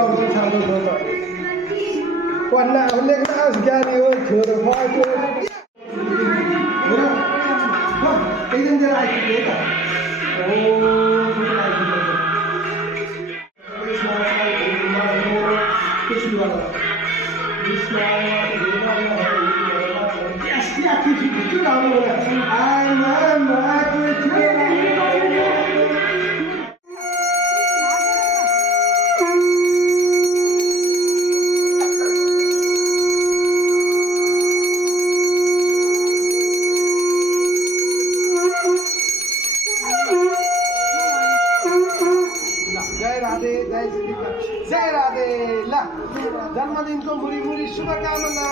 गाउँको सानो छोरो पढ्न लेख्न आस ज्ञानी हो छोरो फर्क्यो एकदम धेरै आइपुग्यो जय राधे ल जन्मदिनको मुरी मुरी शुभकामना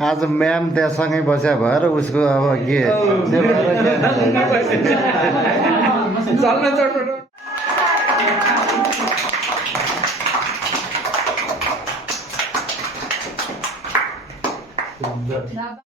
आज म्याम त्यहाँसँगै बस्या भएर उसको अब के चल्न